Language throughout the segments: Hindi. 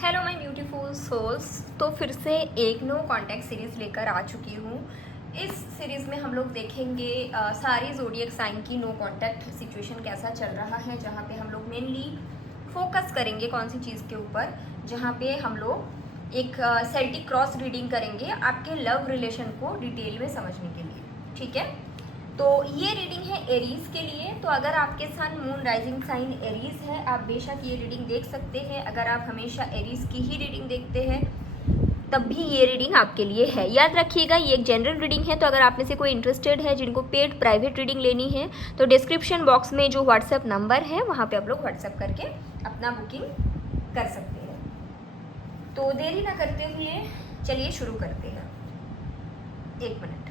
Hello my beautiful souls. तो फिर से एक नो कॉन्टैक्ट सीरीज़ लेकर आ चुकी हूँ। इस सीरीज़ में हम लोग देखेंगे सारी ज़ोडिएक साइन की नो कॉन्टैक्ट सिचुएशन कैसा चल रहा है, जहाँ पे हम लोग मेनली फोकस करेंगे कौन सी चीज़ के ऊपर, जहाँ पे हम लोग एक सेल्टिक क्रॉस रीडिंग करेंगे आपके लव रिलेशन को डिटेल में समझने के लिए। ठीक है, तो ये रीडिंग है एरीज के लिए। तो अगर आपके sun moon rising sign Aries है, आप बेशक ये रीडिंग देख सकते हैं। अगर आप हमेशा एरीज की ही रीडिंग देखते हैं तब भी ये रीडिंग आपके लिए है। याद रखिएगा ये एक जनरल रीडिंग है, तो अगर आप में से कोई इंटरेस्टेड है जिनको पेड प्राइवेट रीडिंग लेनी है तो डिस्क्रिप्शन बॉक्स में जो व्हाट्सएप नंबर है वहाँ पे आप लोग व्हाट्सएप करके अपना बुकिंग कर सकते हैं। तो देरी ना करते हुए चलिए शुरू करते हैं। एक मिनट।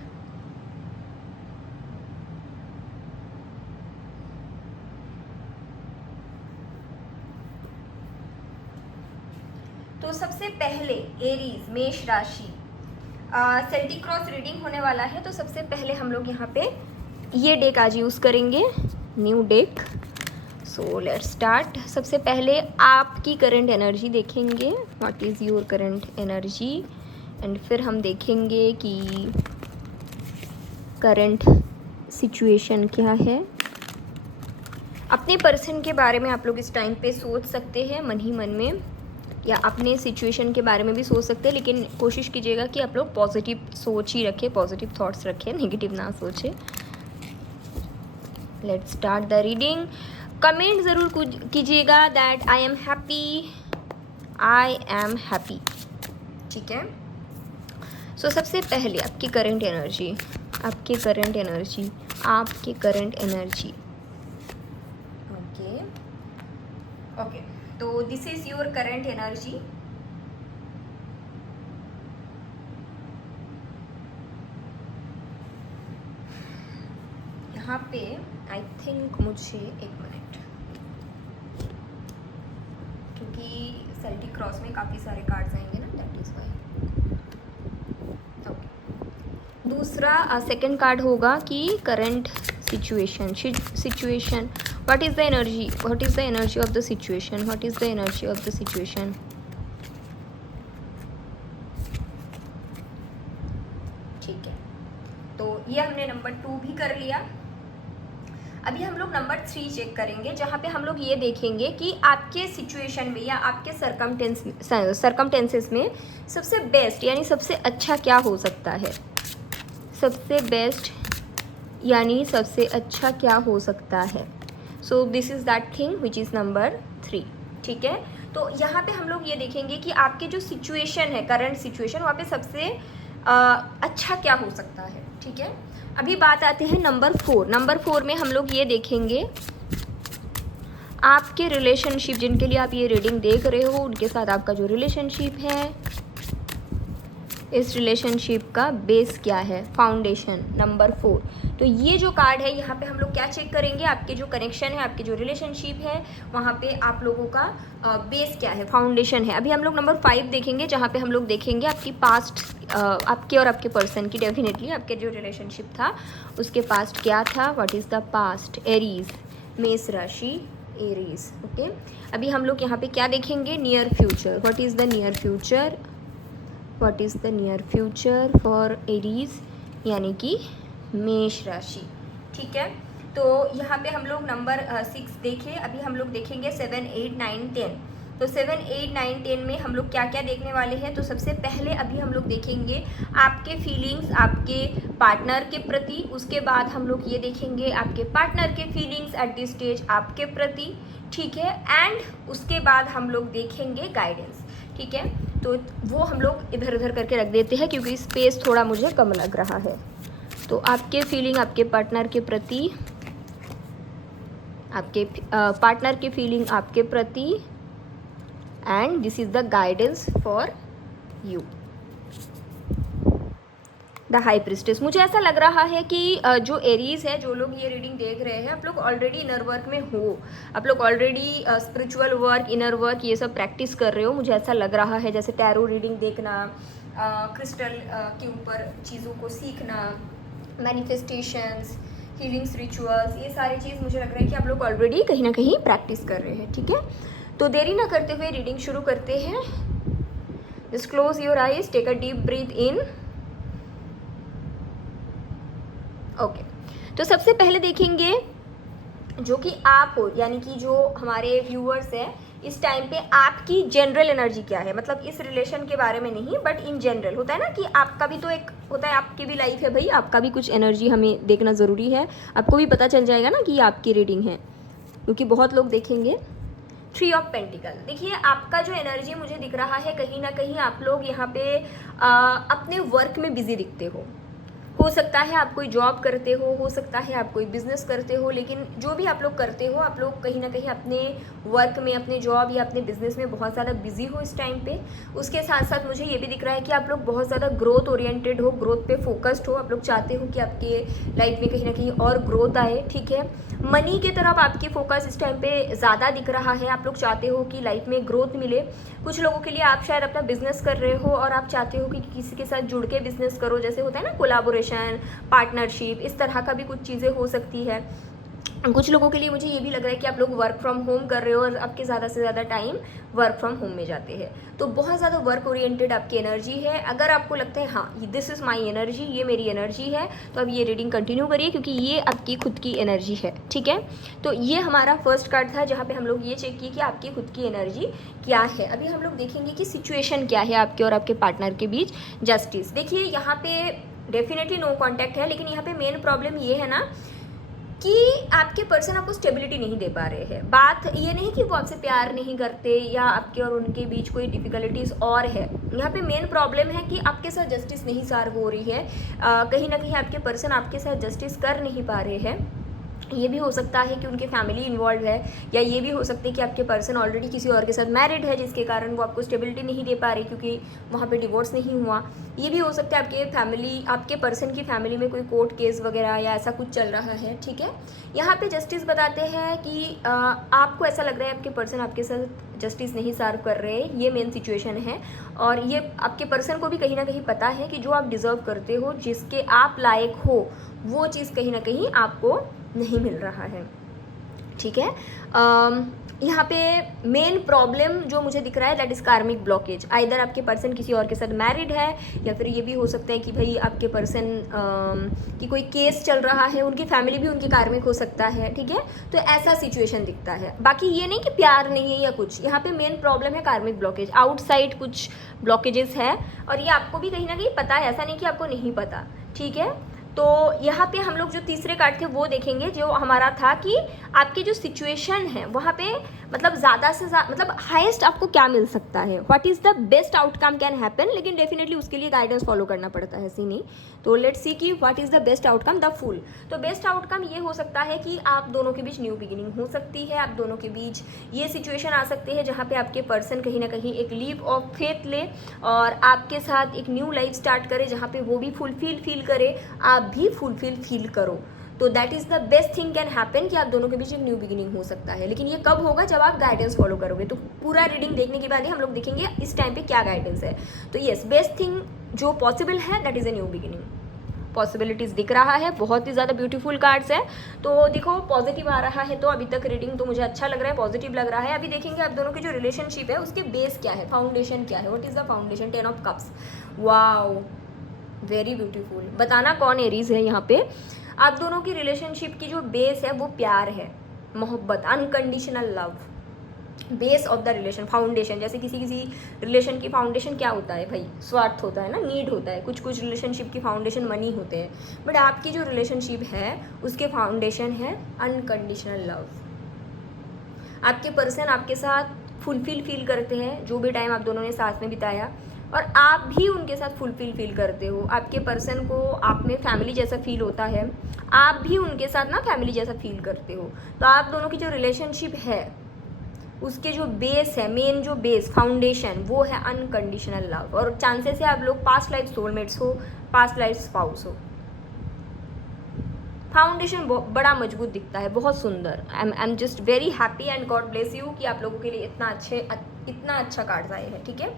तो सबसे पहले एरीज मेष राशि सेल्टिक क्रॉस रीडिंग होने वाला है। तो सबसे पहले हम लोग यहाँ पे ये डेक आज यूज़ करेंगे, new deck. So let's start. सबसे पहले आपकी करंट एनर्जी देखेंगे, what is your current energy, and फिर हम देखेंगे कि करंट सिचुएशन क्या है। अपने पर्सन के बारे में आप लोग इस टाइम पे सोच सकते हैं मन ही मन में, या अपने सिचुएशन के बारे में भी सोच सकते हैं, लेकिन कोशिश कीजिएगा कि आप लोग पॉजिटिव सोच ही रखें, पॉजिटिव थॉट्स रखें, नेगेटिव ना सोचें। Let's start the reading. Comment ज़रूर कीजिएगा that I am happy, I am happy. ठीक है, सो सबसे पहले आपकी करंट एनर्जी, आपकी करंट एनर्जी, आपकी करंट एनर्जी। ओके ओके, तो this is your current energy. यहाँ पे आई थिंक मुझे एक मिनट, क्योंकि सेल्टिक क्रॉस में काफ़ी सारे कार्ड्स आएंगे ना, दैट इज वाई। ओके, दूसरा सेकंड कार्ड होगा कि current situation, situation, what is the energy, what is the energy of the situation, what is the energy of the situation. ठीक है, तो ये हमने नंबर 2 भी कर लिया। अभी हम लोग नंबर 3 चेक करेंगे, जहाँ पे हम लोग ये देखेंगे कि आपके सिचुएशन में या आपके सरकमटेंसेस में सबसे बेस्ट यानी सबसे अच्छा क्या हो सकता है। सबसे बेस्ट यानी सबसे अच्छा क्या हो सकता है। So this is that thing which is number 3। ठीक है, तो यहाँ पे हम लोग ये देखेंगे कि आपके जो सिचुएशन है, करंट सिचुएशन, वहाँ पे सबसे अच्छा क्या हो सकता है। ठीक है, अभी बात आती है नंबर 4। नंबर 4 में हम लोग ये देखेंगे आपके रिलेशनशिप, जिनके लिए आप ये रीडिंग देख रहे हो उनके साथ आपका जो रिलेशनशिप है, इस रिलेशनशिप का बेस क्या है, फाउंडेशन। नंबर 4, तो ये जो कार्ड है यहाँ पे हम लोग क्या चेक करेंगे, आपके जो कनेक्शन है, आपके जो रिलेशनशिप है, वहाँ पे आप लोगों का बेस क्या है, फाउंडेशन है। अभी हम लोग नंबर 5 देखेंगे, जहाँ पे हम लोग देखेंगे आपकी पास्ट, आपके और आपके पर्सन की, डेफिनेटली आपके जो रिलेशनशिप था उसके पास्ट क्या था, what is the past. Aries, मेष राशि, एरीज। ओके, अभी हम लोग यहाँ पे क्या देखेंगे, near future, what is the near future, what is the near future for Aries, यानी कि मेष राशि। ठीक है, तो यहाँ पे हम लोग नंबर 6 देखें। अभी हम लोग देखेंगे 7, 8, 9, 10। तो 7, 8, 9, 10 में हम लोग क्या क्या देखने वाले हैं। तो सबसे पहले अभी हम लोग देखेंगे आपके फीलिंग्स आपके पार्टनर के प्रति, उसके बाद हम लोग ये देखेंगे आपके पार्टनर के फीलिंग्स एट दिस स्टेज आपके प्रति। ठीक है, एंड उसके बाद हम लोग देखेंगे गाइडेंस। ठीक है, तो वो हम लोग इधर उधर करके रख देते हैं क्योंकि स्पेस थोड़ा मुझे कम लग रहा है। तो आपके फीलिंग आपके पार्टनर के प्रति, आपके पार्टनर की फीलिंग आपके प्रति, and this is the guidance for you, the high priestess. मुझे ऐसा लग रहा है कि जो एरीज है, जो लोग ये रीडिंग देख रहे हैं, आप लोग ऑलरेडी इनर वर्क में हो, आप लोग already spiritual work, inner work, ये सब प्रैक्टिस कर रहे हो। मुझे ऐसा लग रहा है, जैसे टैरो रीडिंग देखना, क्रिस्टल के ऊपर चीज़ों को सीखना, मैनिफेस्टेशंस, हीलिंग्स, रिचुअल्स, ये सारी चीज़ मुझे लग रहा है कि आप लोग ऑलरेडी कहीं ना कहीं प्रैक्टिस कर रहे हैं। ठीक है, तो देरी ना करते हुए रीडिंग शुरू करते हैं। Just close your eyes, take a deep breath in. Okay, तो सबसे पहले देखेंगे जो कि आप हो, यानी कि जो हमारे व्यूअर्स हैं, इस टाइम पे आपकी जनरल एनर्जी क्या है। मतलब इस रिलेशन के बारे में नहीं, बट इन जनरल होता है ना कि आपका भी तो एक होता है, आपकी भी लाइफ है भाई, आपका भी कुछ एनर्जी हमें देखना ज़रूरी है। आपको भी पता चल जाएगा ना कि ये आपकी रीडिंग है, क्योंकि बहुत लोग देखेंगे। 3 ऑफ पेंटिकल, देखिए आपका जो एनर्जी मुझे दिख रहा है, कहीं ना कहीं आप लोग यहाँ पे अपने वर्क में बिजी दिखते हो सकता है आप कोई जॉब करते हो सकता है आप कोई बिजनेस करते हो, लेकिन जो भी आप लोग करते हो, आप लोग कहीं ना कहीं अपने वर्क में, अपने जॉब या अपने बिजनेस में बहुत ज़्यादा बिजी हो इस टाइम पे। उसके साथ साथ मुझे ये भी दिख रहा है कि आप लोग बहुत ज़्यादा ग्रोथ ओरिएंटेड हो, ग्रोथ पे फोकस्ड हो। आप लोग चाहते हो कि आपके लाइफ में कहीं ना कहीं और ग्रोथ आए, ठीक है। मनी की तरफ आपकी फोकस इस टाइम पे ज़्यादा दिख रहा है। आप लोग चाहते हो कि लाइफ में ग्रोथ मिले। कुछ लोगों के लिए आप शायद अपना बिजनेस कर रहे हो और आप चाहते हो कि किसी के साथ जुड़ के बिजनेस करो, जैसे होता है ना कोलैबोरेशन, पार्टनरशिप, इस तरह का भी कुछ चीज़ें हो सकती है। कुछ लोगों के लिए मुझे ये भी लग रहा है कि आप लोग वर्क फ्रॉम होम कर रहे हो और आपके ज़्यादा से ज़्यादा टाइम वर्क फ्रॉम होम में जाते हैं। तो बहुत ज़्यादा वर्क ओरिएंटेड आपकी एनर्जी है। अगर आपको लगता है हाँ दिस इज़ माई एनर्जी, ये मेरी एनर्जी है, तो अब ये रीडिंग कंटिन्यू करिए, क्योंकि ये आपकी खुद की एनर्जी है, ठीक है। तो ये हमारा फर्स्ट कार्ड था, जहाँ पे हम लोग ये चेक किए कि आपकी खुद की एनर्जी क्या है। अभी हम लोग देखेंगे कि सिचुएशन क्या है आपके और आपके पार्टनर के बीच। जस्टिस, देखिए यहाँ पे डेफिनेटली नो कॉन्टैक्ट है, लेकिन यहाँ पे मेन प्रॉब्लम ये है ना कि आपके पर्सन आपको स्टेबिलिटी नहीं दे पा रहे हैं। बात ये नहीं कि वो आपसे प्यार नहीं करते या आपके और उनके बीच कोई डिफ़िकल्टीज और है। यहाँ पे मेन प्रॉब्लम है कि आपके साथ जस्टिस नहीं सॉल्व हो रही है। कहीं ना कहीं आपके पर्सन आपके साथ जस्टिस कर नहीं पा रहे हैं। ये भी हो सकता है कि उनके फैमिली इन्वॉल्व है, या ये भी हो सकता है कि आपके पर्सन ऑलरेडी किसी और के साथ मैरिड है, जिसके कारण वो आपको स्टेबिलिटी नहीं दे पा रही, क्योंकि वहाँ पे डिवोर्स नहीं हुआ। ये भी हो सकता है आपके पर्सन की फैमिली में कोई कोर्ट केस वगैरह या ऐसा कुछ चल रहा है, ठीक है। यहाँ पे जस्टिस बताते हैं कि आपको ऐसा लग रहा है आपके पर्सन आपके साथ जस्टिस नहीं सर्व कर रहे, ये मेन सिचुएशन है। और ये आपके पर्सन को भी कहीं ना कहीं पता है कि जो आप डिज़र्व करते हो, जिसके आप लायक हो, वो चीज़ कहीं ना कहीं आपको नहीं मिल रहा है, ठीक है। यहाँ पे मेन प्रॉब्लम जो मुझे दिख रहा है दैट इज़ कार्मिक ब्लॉकेज। आइदर आपके पर्सन किसी और के साथ मैरिड है, या फिर ये भी हो सकता है कि भाई आपके पर्सन की कोई केस चल रहा है, उनकी फैमिली भी उनकी कार्मिक हो सकता है, ठीक है। तो ऐसा सिचुएशन दिखता है। बाकी ये नहीं कि प्यार नहीं है या कुछ, यहाँ पे मेन प्रॉब्लम है कार्मिक ब्लॉकेज। आउटसाइड कुछ ब्लॉकेजेस है, और ये आपको भी कहीं ना कहीं पता है, ऐसा नहीं कि आपको नहीं पता, ठीक है। तो यहाँ पे हम लोग जो तीसरे कार्ड थे वो देखेंगे, जो हमारा था कि आपकी जो सिचुएशन है वहाँ पे मतलब ज़्यादा से ज़्यादा मतलब हाईएस्ट आपको क्या मिल सकता है, what is the best outcome can happen, लेकिन डेफिनेटली उसके लिए गाइडेंस फॉलो करना पड़ता है, सी नहीं। तो लेट्स सी कि what is the best outcome, the fool. तो बेस्ट आउटकम ये हो सकता है कि आप दोनों के बीच न्यू बिगिनिंग हो सकती है। आप दोनों के बीच ये सिचुएशन आ सकती है जहाँ पे आपके पर्सन कहीं ना कहीं एक लीप ऑफ फेथ ले और आपके साथ एक न्यू लाइफ स्टार्ट करे, जहाँ पे वो भी फुलफिल फील करे, आप भी फुलफिल फील करो। तो that is the best thing can happen कि आप दोनों के बीच एक न्यू बिगिनिंग हो सकता है। लेकिन ये कब होगा, जब आप गाइडेंस फॉलो करोगे। तो पूरा रीडिंग देखने के बाद ही हम लोग देखेंगे इस टाइम पे क्या गाइडेंस है। तो येस, बेस्ट थिंग जो पॉसिबल है that is a new beginning. Possibilities दिख रहा है, बहुत ही ज़्यादा ब्यूटीफुल कार्ड्स है। तो देखो पॉजिटिव आ रहा है, तो अभी तक रीडिंग तो मुझे अच्छा लग रहा है, पॉजिटिव लग रहा है। अभी देखेंगे आप दोनों की जो रिलेशनशिप है उसके बेस क्या है, फाउंडेशन क्या है, what is the foundation. 10 of cups, wow very beautiful. बताना कौन एरीज है यहाँ पे। आप दोनों की रिलेशनशिप की जो बेस है वो प्यार है, मोहब्बत, unconditional love. Base of the relation, foundation, जैसे किसी रिलेशन की फाउंडेशन क्या होता है भाई, स्वार्थ होता है ना, नीड होता है। कुछ कुछ रिलेशनशिप की फाउंडेशन मनी होते हैं, बट आपकी जो रिलेशनशिप है उसके फाउंडेशन है अनकंडीशनल लव। आपके पर्सन आपके साथ फुलफिल फील करते हैं जो भी टाइम आप दोनों ने साथ में बिताया, और आप भी उनके साथ फुलफिल फील करते हो। आपके पर्सन को आप में फैमिली जैसा फील होता है, आप भी उनके साथ ना फैमिली जैसा फील करते हो। तो आप दोनों की जो रिलेशनशिप है उसके जो बेस है, मेन जो बेस फाउंडेशन, वो है अनकंडीशनल लव। और चांसेस है आप लोग पास्ट लाइफ सोलमेट्स हो, पास्ट लाइफ स्पाउस हो। फाउंडेशन बड़ा मजबूत दिखता है, बहुत सुंदर। I am just very happy and God bless you कि आप लोगों के लिए इतना इतना अच्छा कार्ड आया है, ठीक है।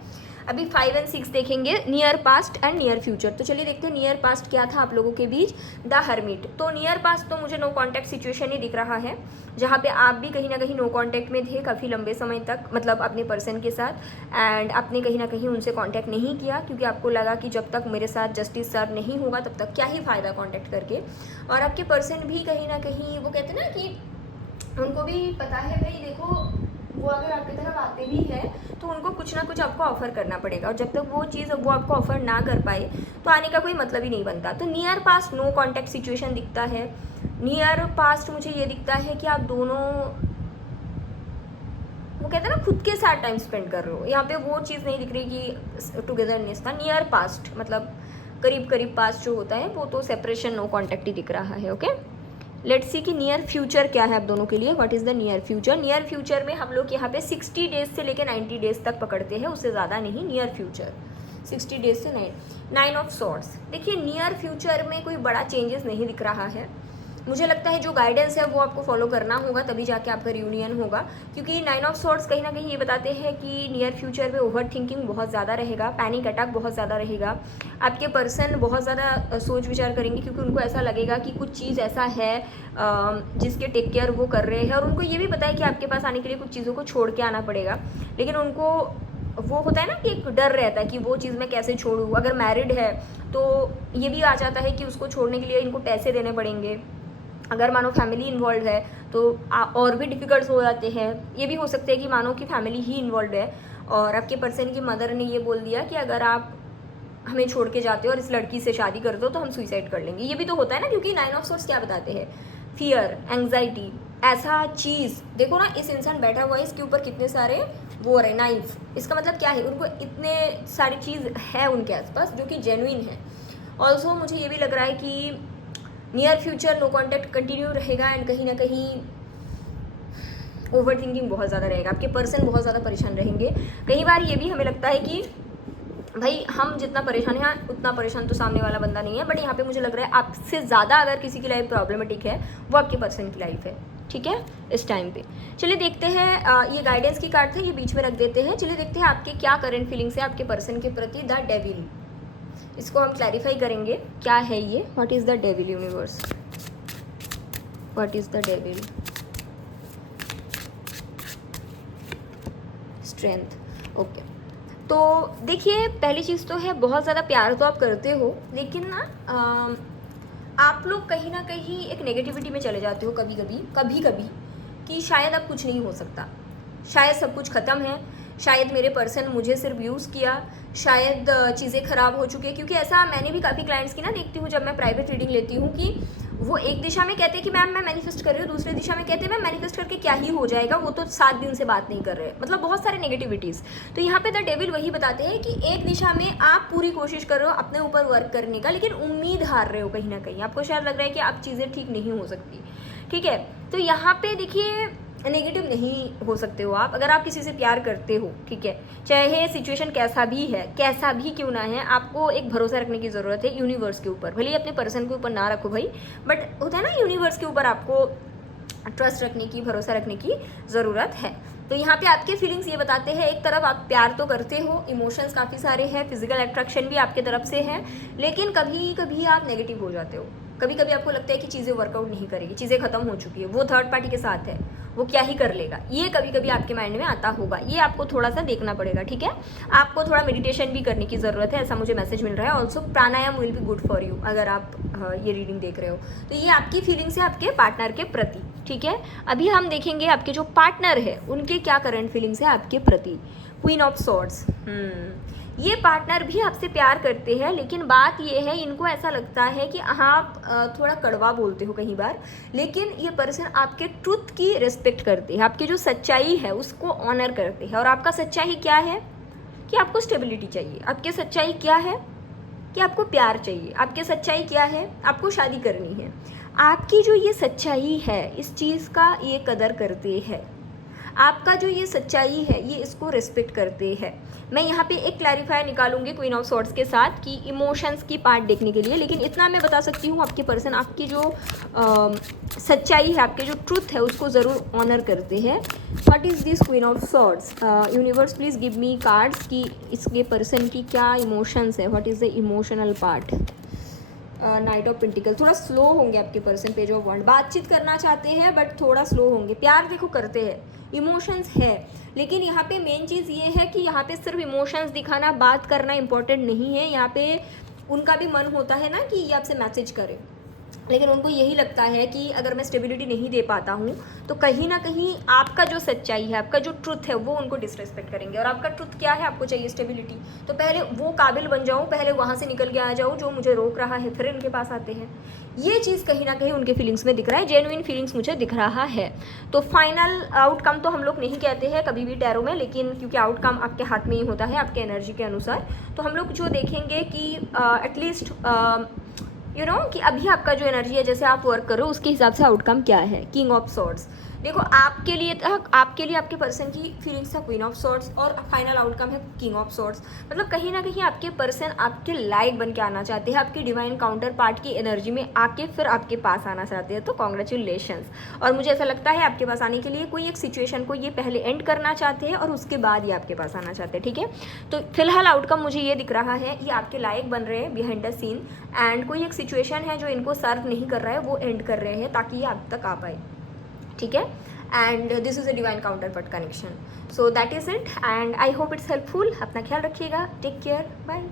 अभी 5 और 6 देखेंगे, near past and near future. तो चलिए देखते हैं नियर पास्ट क्या था आप लोगों के बीच, द हर्मिट। तो नियर पास्ट तो मुझे नो कॉन्टैक्ट सिचुएशन ही दिख रहा है, जहाँ पे आप भी कहीं ना कहीं नो कॉन्टैक्ट में थे काफ़ी लंबे समय तक, मतलब अपने पर्सन के साथ, एंड आपने कहीं ना कहीं उनसे कॉन्टैक्ट नहीं किया क्योंकि आपको लगा कि जब तक मेरे साथ जस्टिस सर्व नहीं होगा तब तक क्या ही फ़ायदा कॉन्टैक्ट करके। और आपके पर्सन भी कहीं ना कहीं वो कहते हैं ना कि उनको भी पता है भाई देखो, वो अगर आपकी तरफ आते भी हैं तो उनको कुछ ना कुछ आपको ऑफर करना पड़ेगा, और जब तक वो चीज़ वो आपको ऑफर ना कर पाए तो आने का कोई मतलब ही नहीं बनता। तो near past no contact situation दिखता है। नियर पास्ट मुझे ये दिखता है कि आप दोनों वो कहते हैं ना खुद के साथ टाइम स्पेंड कर रहे हो, यहाँ पे वो चीज़ नहीं दिख रही कि टुगेदरनेस का। नियर पास्ट मतलब करीब करीब पास्ट जो होता है वो तो सेपरेशन नो कॉन्टैक्ट ही दिख रहा है, ओके। लेट्स सी कि नियर फ्यूचर क्या है आप दोनों के लिए, what is the near future. Near future में हम लोग यहाँ पे 60 डेज से लेकर 90 डेज तक पकड़ते हैं, उससे ज़्यादा नहीं। नियर फ्यूचर 60 डेज से 9 ऑफ सॉर्ड्स। देखिए नियर फ्यूचर में कोई बड़ा चेंजेस नहीं दिख रहा है, मुझे लगता है जो गाइडेंस है वो आपको फॉलो करना होगा तभी जाके आपका रियूनियन होगा, क्योंकि 9 ऑफ सॉर्ड्स कहीं ना कहीं ये बताते हैं कि नियर फ्यूचर में ओवर थिंकिंग बहुत ज़्यादा रहेगा, पैनिक अटैक बहुत ज़्यादा रहेगा। आपके पर्सन बहुत ज़्यादा सोच विचार करेंगे क्योंकि उनको ऐसा लगेगा कि कुछ चीज़ ऐसा है जिसके टेक केयर वो कर रहे हैं, और उनको ये भी पता है कि आपके पास आने के लिए कुछ चीज़ों को छोड़ के आना पड़ेगा, लेकिन उनको वो होता है ना कि एक डर रहता है कि वो चीज़ मैं कैसे छोड़ूँ। अगर मैरिड है तो ये भी आ जाता है कि उसको छोड़ने के लिए इनको पैसे देने पड़ेंगे। अगर मानो फैमिली इन्वॉल्व है तो और भी डिफ़िकल्ट हो जाते हैं। ये भी हो सकता है कि मानो कि फैमिली ही इन्वॉल्व है और आपके पर्सन की मदर ने ये बोल दिया कि अगर आप हमें छोड़ के जाते हो और इस लड़की से शादी कर दो तो हम सुसाइड कर लेंगे। ये भी तो होता है ना, क्योंकि 9 ऑफ सॉर्ड्स क्या बताते हैं, फियर, एंग्जाइटी, ऐसा चीज़। देखो ना इस इंसान बैठा हुआ है, इसके ऊपर कितने सारे वो रहे नाइफ, इसका मतलब क्या है, उनको इतने सारी चीज़ है उनके आसपास जो कि जेन्युइन है। ऑल्सो मुझे ये भी लग रहा है कि near future no contact continue रहेगा एंड कहीं ना कहीं ओवर थिंकिंग बहुत ज़्यादा रहेगा, आपके पर्सन बहुत ज़्यादा परेशान रहेंगे। कई बार ये भी हमें लगता है कि भाई हम जितना परेशान हैं उतना परेशान तो सामने वाला बंदा नहीं है, बट यहाँ पे मुझे लग रहा है आपसे ज़्यादा अगर किसी की लाइफ प्रॉब्लमेटिक है वो आपके पर्सन की लाइफ है, ठीक है इस टाइम पे। चलिए देखते हैं, ये गाइडेंस की कार्ड था, ये बीच में रख देते हैं। चलिए देखते हैं आपके क्या करंट फीलिंग्स है आपके पर्सन के प्रति। द डेविल, इसको हम क्लैरिफाई करेंगे क्या है ये। What is the devil universe, what is the devil. Strength, okay. तो देखिए पहली चीज़ तो है बहुत ज़्यादा प्यार तो आप करते हो, लेकिन ना आप लोग कहीं ना कहीं एक नेगेटिविटी में चले जाते हो कभी कभी कि शायद अब कुछ नहीं हो सकता, शायद सब कुछ ख़त्म है, शायद मेरे पर्सन मुझे सिर्फ यूज़ किया, शायद चीज़ें ख़राब हो चुकी है। क्योंकि ऐसा मैंने भी काफ़ी क्लाइंट्स की ना देखती हूँ जब मैं प्राइवेट रीडिंग लेती हूँ कि वो एक दिशा में कहते हैं कि मैम मैं मैनिफेस्ट कर रही हूँ, दूसरी दिशा में कहते हैं मैम मैनिफेस्ट करके क्या ही हो जाएगा, वो तो 7 दिन से बात नहीं कर रहे, मतलब बहुत सारे नेगेटिविटीज़। तो यहाँ पे द डेविल वही बताते हैं कि एक दिशा में आप पूरी कोशिश कर रहे हो अपने ऊपर वर्क करने का, लेकिन उम्मीद हार रहे हो कहीं ना कहीं, आपको शायद लग रहा है कि अब चीज़ें ठीक नहीं हो सकती, ठीक है। तो यहाँ पे देखिए नेगेटिव नहीं हो सकते हो आप, अगर आप किसी से प्यार करते हो, ठीक है, चाहे सिचुएशन कैसा भी है, कैसा भी क्यों ना है, आपको एक भरोसा रखने की ज़रूरत है यूनिवर्स के ऊपर। भले ही अपने पर्सन के ऊपर ना रखो भाई, बट होता है ना यूनिवर्स के ऊपर आपको ट्रस्ट रखने की, भरोसा रखने की ज़रूरत है। तो यहाँ पे आपके फीलिंग्स ये बताते हैं, एक तरफ आप प्यार तो करते हो, इमोशंस काफ़ी सारे हैं, फिजिकल अट्रैक्शन भी आपके तरफ से है, लेकिन कभी कभी आप नेगेटिव हो जाते हो, कभी कभी आपको लगता है कि चीज़ें वर्कआउट नहीं करेगी, चीज़ें खत्म हो चुकी है, वो थर्ड पार्टी के साथ है, वो क्या ही कर लेगा, ये कभी कभी आपके माइंड में आता होगा, ये आपको थोड़ा सा देखना पड़ेगा, ठीक है। आपको थोड़ा मेडिटेशन भी करने की ज़रूरत है, ऐसा मुझे मैसेज मिल रहा है। Also pranayama will be good for you, अगर आप ये रीडिंग देख रहे हो तो ये आपकी फीलिंग्स है आपके पार्टनर के प्रति, ठीक है। अभी हम देखेंगे आपके जो पार्टनर है उनके क्या करंट फीलिंग्स है आपके प्रति। क्वीन ऑफ सॉर्ड्स, ये पार्टनर भी आपसे प्यार करते हैं, लेकिन बात ये है इनको ऐसा लगता है कि आप थोड़ा कड़वा बोलते हो कई बार, लेकिन ये पर्सन आपके ट्रुथ की रिस्पेक्ट करते हैं, आपकी जो सच्चाई है उसको ऑनर करते हैं। और आपका सच्चाई क्या है कि आपको स्टेबिलिटी चाहिए, आपकी सच्चाई क्या है कि आपको प्यार चाहिए, आपकी सच्चाई क्या है आपको शादी करनी है। आपकी जो ये सच्चाई है इस चीज़ का ये कदर करते हैं। आपका जो ये सच्चाई है ये इसको रिस्पेक्ट करते हैं। मैं यहाँ पे एक क्लैरिफायर निकालूंगी क्वीन ऑफ सॉर्ड्स के साथ कि इमोशंस की पार्ट देखने के लिए, लेकिन इतना मैं बता सकती हूँ आपके पर्सन आपकी जो सच्चाई है, आपके जो ट्रुथ है उसको ज़रूर ऑनर करते हैं। What is this queen of swords? Universe please give me cards कि इसके पर्सन की क्या इमोशंस है, what is the emotional part. Night of pentacle, थोड़ा स्लो होंगे आपके पर्सन। पेज ऑफ वॉन्ड, बातचीत करना चाहते हैं बट थोड़ा स्लो होंगे। प्यार देखो करते हैं, इमोशंस है, लेकिन यहाँ पे मेन चीज़ ये है कि यहाँ पे सिर्फ इमोशंस दिखाना, बात करना इंपॉर्टेंट नहीं है। यहाँ पे उनका भी मन होता है ना कि ये आपसे मैसेज करे, लेकिन उनको यही लगता है कि अगर मैं स्टेबिलिटी नहीं दे पाता हूँ तो कहीं ना कहीं आपका जो सच्चाई है, आपका जो ट्रुथ है वो उनको डिसरेस्पेक्ट करेंगे। और आपका ट्रुथ क्या है? आपको चाहिए स्टेबिलिटी, तो पहले वो काबिल बन जाऊँ, पहले वहाँ से निकल के आ जाऊँ जो मुझे रोक रहा है, फिर इनके पास आते हैं। ये चीज़ कहीं ना कहीं उनके फीलिंग्स में दिख रहा है, जेन्युइन फीलिंग्स मुझे दिख रहा है। तो फाइनल आउटकम तो हम लोग नहीं कहते हैं कभी भी टैरो में, लेकिन क्योंकि आउटकम आपके हाथ में ही होता है आपके एनर्जी के अनुसार, तो हम लोग जो देखेंगे कि एटलीस्ट यू नो कि अभी आपका जो एनर्जी है, जैसे आप वर्क करो उसके हिसाब से आउटकम क्या है। किंग ऑफ सॉर्ड्स, देखो आपके लिए आपके पर्सन की फीलिंग्स था क्वीन ऑफ सॉर्ड्स और फाइनल आउटकम है किंग ऑफ सॉर्ड्स। मतलब कहीं ना कहीं आपके पर्सन आपके लायक बन के आना चाहते हैं, आपकी डिवाइन काउंटर पार्ट की एनर्जी में आके फिर आपके पास आना चाहते हैं। तो कॉन्ग्रेचुलेशंस। और मुझे ऐसा लगता है आपके पास आने के लिए कोई एक सिचुएशन को ये पहले एंड करना चाहते हैं और उसके बाद ये आपके पास आना चाहते हैं, ठीक है। तो फिलहाल आउटकम मुझे ये दिख रहा है, ये आपके लायक बन रहे हैं बिहाइंड द सीन, एंड कोई एक सिचुएशन है जो इनको सर्व नहीं कर रहा है वो एंड कर रहे हैं ताकि ये आप तक आ पाए, ठीक है। And this is a divine counter part connection. So that is it, and I hope it's helpful. अपना ख्याल रखिएगा, टेक केयर, बाय।